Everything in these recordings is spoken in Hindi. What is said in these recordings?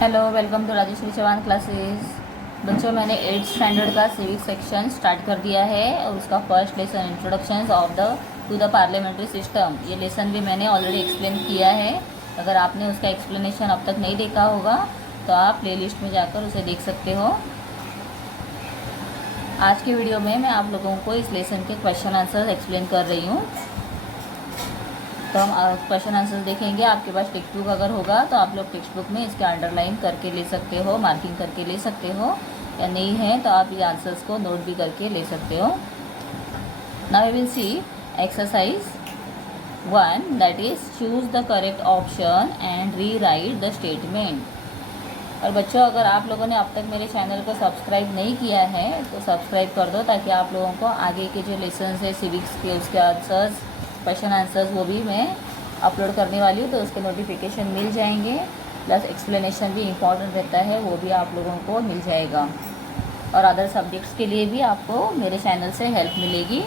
Hello, welcome to Rajeshwari Chauhan classes. बच्चों, मैंने 8th स्टैंडर्ड का सिविक सेक्शन स्टार्ट कर दिया है और उसका first lesson introduction of the two the parliamentary system, ये लेसन भी मैंने ऑलरेडी एक्सप्लेन किया है। अगर आपने उसका एक्सप्लेनेशन अब तक नहीं देखा होगा तो आप प्लेलिस्ट में जाकर उसे देख सकते हो। आज की वीडियो में मैं आप लोगों को इस लेसन के क्वेश्चन आंसर एक्सप्लेन कर रही हूँ। तो हम क्वेश्चन आंसर देखेंगे। आपके पास टेक्स्ट बुक अगर होगा तो आप लोग टेक्स्ट बुक में इसके अंडरलाइन करके ले सकते हो, मार्किंग करके ले सकते हो, या नहीं है तो आप ये आंसर्स को नोट भी करके ले सकते हो। Now we will see exercise 1, that is choose the correct option and rewrite the statement. और बच्चों, अगर आप लोगों ने अब तक मेरे चैनल को सब्सक्राइब नहीं किया है तो सब्सक्राइब कर दो, ताकि आप लोगों को आगे के जो लेसन है सिविक्स के उसके आंसर्स, क्वेश्चन आंसर्स वो भी मैं अपलोड करने वाली हूँ तो उसके नोटिफिकेशन मिल जाएंगे। प्लस एक्सप्लेनेशन भी इम्पॉर्टेंट रहता है, वो भी आप लोगों को मिल जाएगा। और अदर सब्जेक्ट्स के लिए भी आपको मेरे चैनल से हेल्प मिलेगी।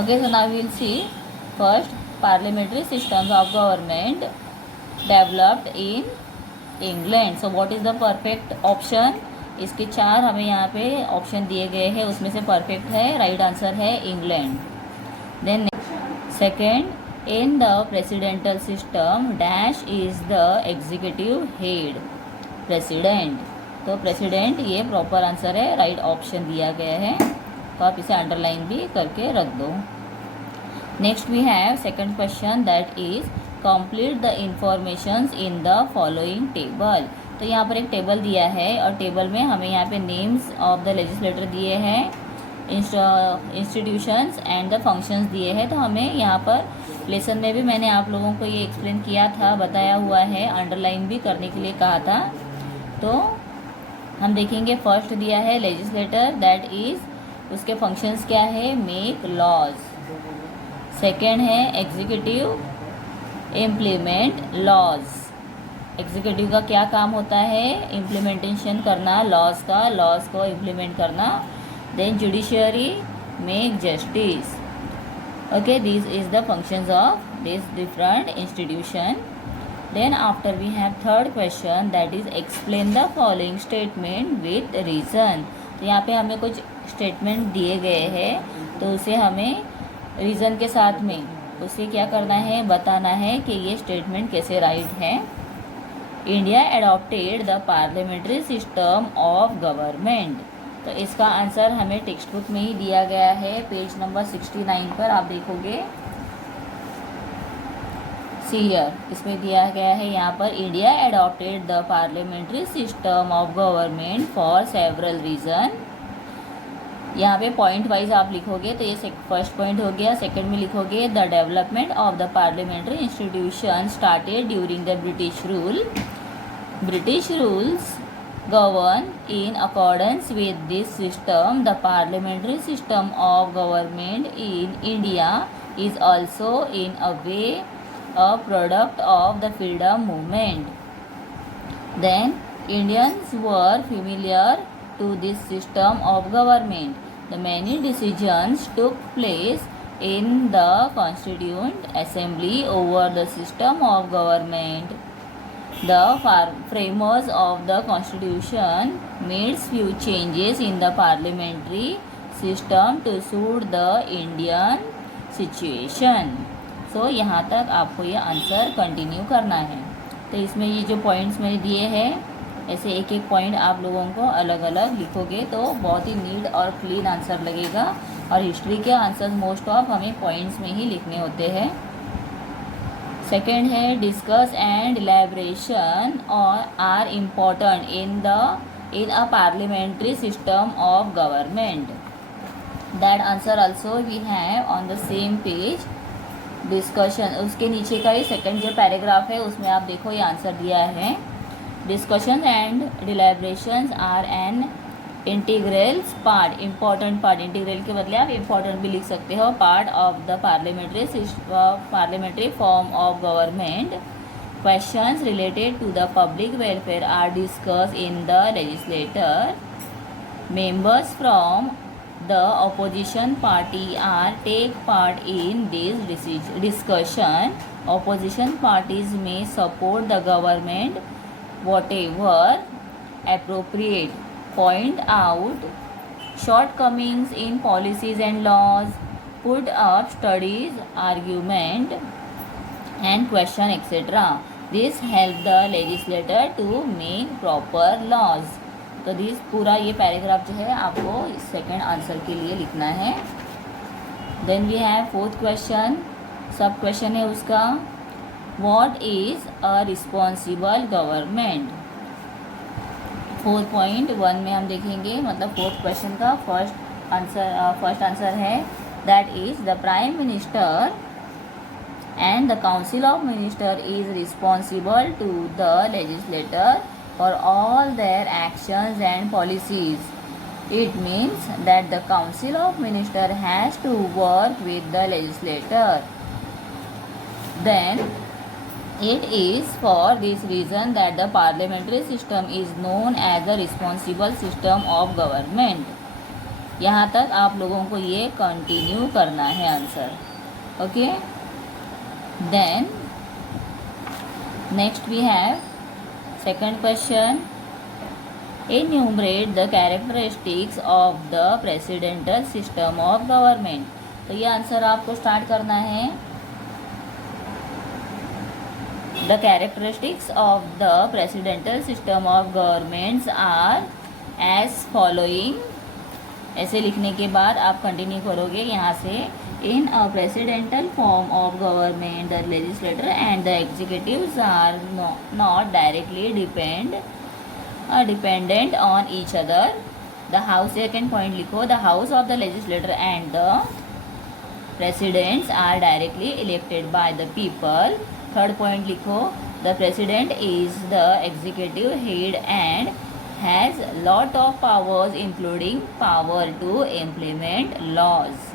Okay, so now we will see first, parliamentary systems of government developed in England. So what is the perfect option? इसके 4 हमें यहाँ पे ऑप्शन दिए गए हैं, उसमें से परफेक्ट है, राइट आंसर है England. Then second, in the presidential system dash is the executive head, president। तो प्रेसिडेंट ये प्रॉपर आंसर है, राइट ऑप्शन दिया गया है, तो आप इसे अंडरलाइन भी करके रख दो। Next we have second question, that is complete the informations in the following table. तो यहाँ पर एक टेबल दिया है और टेबल में हमें यहाँ पे नेम्स ऑफ द लेजिस्लेटर दिए हैं, इंस्टीट्यूशंस एंड द फंक्शंस दिए हैं। तो हमें यहाँ पर लेसन में भी मैंने आप लोगों को ये एक्सप्लेन किया था, बताया हुआ है, अंडरलाइन भी करने के लिए कहा था। तो हम देखेंगे, फर्स्ट दिया है लेजिस्लेटर, दैट इज उसके फंक्शंस क्या है, मेक लॉज। सेकेंड है एग्जीक्यूटिव, इम्प्लीमेंट लॉज। एग्जीक्यूटिव का क्या काम होता है, इम्प्लीमेंटेशन करना लॉज का, लॉज को इम्प्लीमेंट करना। Then judiciary, make justice. Okay, this is the functions of this different institution. Then after we have third question, that is explain the following statement with reason. तो यहाँ पे हमें कुछ स्टेटमेंट दिए गए हैं, तो उसे हमें रीज़न के साथ में उसे क्या करना है, बताना है कि ये स्टेटमेंट कैसे राइट है। India adopted the parliamentary system of government. तो इसका आंसर हमें टेक्स्ट बुक में ही दिया गया है, पेज नंबर 69 पर आप देखोगे। सी हियर, इसमें दिया गया है यहाँ पर, India adopted the parliamentary system of government for several reason. यहाँ पे पॉइंट वाइज आप लिखोगे, तो ये फर्स्ट पॉइंट हो गया। सेकंड में लिखोगे, the development of the parliamentary institution started during the British rule. British rules govern in accordance with this system. The parliamentary system of government in India is also in a way a product of the freedom movement. Then Indians were familiar to this system of government. The many decisions took place in the Constituent Assembly over the system of government. The framers of the Constitution made few changes in the parliamentary system to suit the Indian situation. So यहाँ तक आपको ये आंसर कंटिन्यू करना है। तो इसमें ये जो पॉइंट्स मैंने दिए हैं, ऐसे एक एक पॉइंट आप लोगों को अलग अलग लिखोगे तो बहुत ही नीट और क्लीन आंसर लगेगा। और हिस्ट्री के आंसर मोस्ट ऑफ हमें पॉइंट्स में ही लिखने होते हैं। सेकेंड है, डिस्कस एंड डिलेबरेशन और are important in a parliamentary system of government. That answer also we have on the same page. Discussion, उसके नीचे का ही सेकेंड जो पैराग्राफ है उसमें आप देखो ये आंसर दिया है। Discussion and deliberation are an integrals part, important part, integral के बदले आप इम्पॉर्टेंट भी लिख सकते हो, part of the parliamentary form of government. Questions related to the public welfare are discuss in the legislator. Members from the opposition party are take part in this discussion. Opposition parties may support the government whatever appropriate, point out shortcomings in policies and laws, put up studies, argument and question etc. This help the legislator to make proper laws. तो दिस पूरा ये पैराग्राफ जो है आपको सेकंड आंसर के लिए लिखना है. Then we have fourth question. Sub question है उसका, what is a responsible government. 4.1 में हम देखेंगे, मतलब फोर्थ क्वेश्चन का फर्स्ट आंसर है that is the prime minister and the council of ministers is responsible to the legislator for all their actions and policies. It means that the council of ministers has to work with the legislator. Then it is for this reason that the parliamentary system is known as the responsible system of government. यहाँ तक आप लोगों को ये कंटिन्यू करना है answer. Okay. Then next we have second question. Enumerate the characteristics of the presidential system of government. तो ये आंसर आपको स्टार्ट करना है. The characteristics of the presidential system of governments are as following. ऐसे लिखने के बाद आप कंटिन्यू करोगे यहाँ से. In a presidential form of government, the legislature and the executives are not directly dependent on each other. The house, second point लिखो, the house of the legislature and the presidents are directly elected by the people. Third point लिखो, the president is the executive head and has lot of powers including power to implement laws.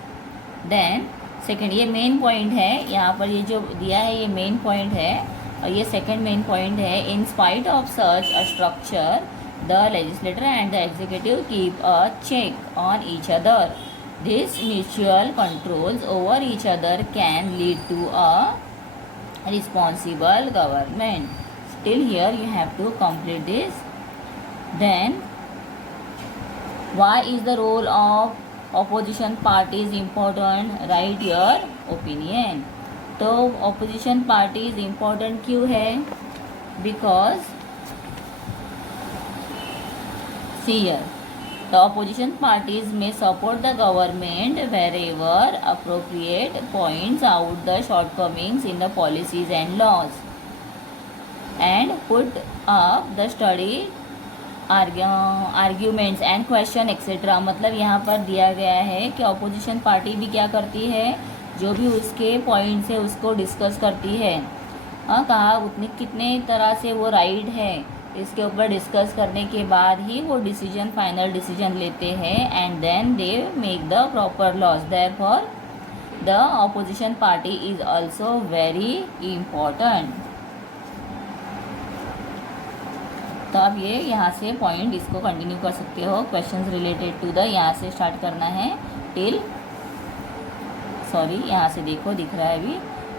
Then second, ये मेन पॉइंट है, यहाँ पर ये जो दिया है ये मेन पॉइंट है और ये सेकेंड मेन पॉइंट है. In spite of such a structure the legislature and the executive keep a check on each other. This mutual controls over each other can lead to a responsible government. Still here you have to complete this. Then why is the role of opposition parties important? Write your opinion. तो opposition parties important क्यों है? Because see here, the opposition parties may support the government wherever appropriate, points out the shortcomings in the policies and laws and put up the study arguments and question etcetera. मतलब यहाँ पर दिया गया है कि अपोजिशन पार्टी भी क्या करती है, जो भी उसके पॉइंट्स है उसको डिस्कस करती है. कहा उतनी कितने तरह से वो राइट है, इसके ऊपर डिस्कस करने के बाद ही वो डिसीजन, फाइनल डिसीजन लेते हैं and then they make the proper laws. Therefore the opposition party is also very important. तो आप ये यहाँ से पॉइंट इसको कंटिन्यू कर सकते हो. क्वेश्चंस रिलेटेड टू द, यहाँ से स्टार्ट करना है टिल, सॉरी यहाँ से देखो दिख रहा है अभी,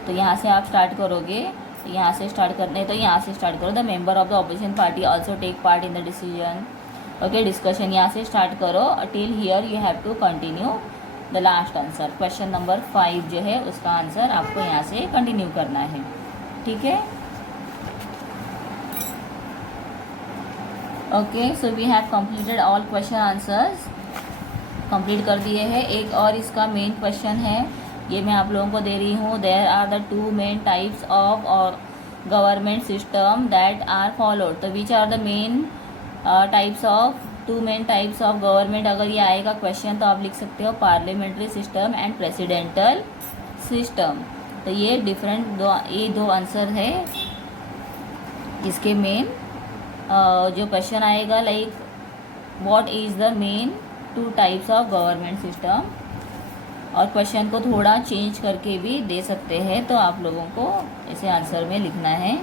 तो यहाँ से आप स्टार्ट करोगे. तो यहाँ से स्टार्ट करने, तो यहाँ से स्टार्ट करो. The member of the opposition party also take part in the decision. Okay, discussion यहाँ से स्टार्ट करो till here you have to continue the last answer. Question number 5 जो है उसका आंसर आपको यहाँ से कंटिन्यू करना है. ठीक है. Okay, so we have completed all question answers. Complete कर दिए हैं. एक और इसका मेन क्वेश्चन है, ये मैं आप लोगों को दे रही हूँ. There are the 2 main types of government system that are followed. तो which are the main types of 2 main types of government. अगर ये आएगा क्वेश्चन तो आप लिख सकते हो parliamentary system and presidential system. तो ये डिफरेंट ये 2 आंसर है इसके मेन. जो क्वेश्चन आएगा like what is the main 2 types of government system, और क्वेश्चन को थोड़ा चेंज करके भी दे सकते हैं, तो आप लोगों को ऐसे आंसर में लिखना है.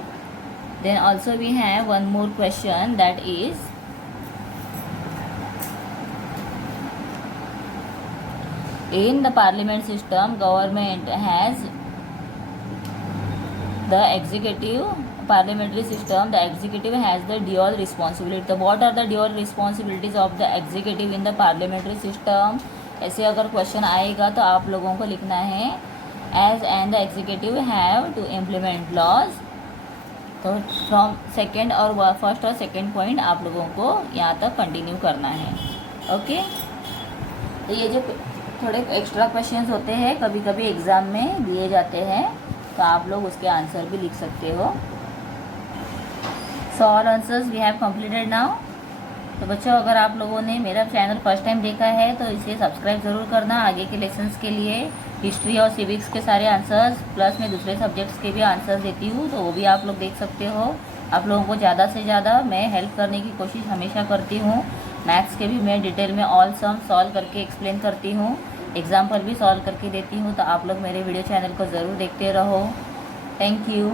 Then also we have one more question that is in the parliament system government has the executive parliamentary system, the executive has the dual responsibility. So what are the dual responsibilities of the executive in the parliamentary system? ऐसे अगर क्वेश्चन आएगा तो आप लोगों को लिखना है as and the executive have to implement laws. तो फ्रॉम सेकेंड और फर्स्ट और सेकेंड पॉइंट आप लोगों को यहाँ तक कंटिन्यू करना है. ओके, तो ये जो थोड़े एक्स्ट्रा क्वेश्चंस होते हैं कभी कभी एग्ज़ाम में दिए जाते हैं, तो आप लोग उसके आंसर भी लिख सकते हो. So all answers we have completed now. तो बच्चों, अगर आप लोगों ने मेरा चैनल फर्स्ट टाइम देखा है तो इसे सब्सक्राइब ज़रूर करना. आगे के लेसन्स के लिए हिस्ट्री और सिविक्स के सारे आंसर्स प्लस मैं दूसरे सब्जेक्ट्स के भी आंसर्स देती हूँ, तो वो भी आप लोग देख सकते हो. आप लोगों को ज़्यादा से ज़्यादा मैं हेल्प करने की कोशिश हमेशा करती हूँ. मैथ्स के भी मैं डिटेल में ऑल सम सॉल्व करके एक्सप्लेन करती हूँ, एग्जाम्पल भी सॉल्व करके देती हूँ. तो आप लोग मेरे वीडियो चैनल को ज़रूर देखते रहो. Thank you.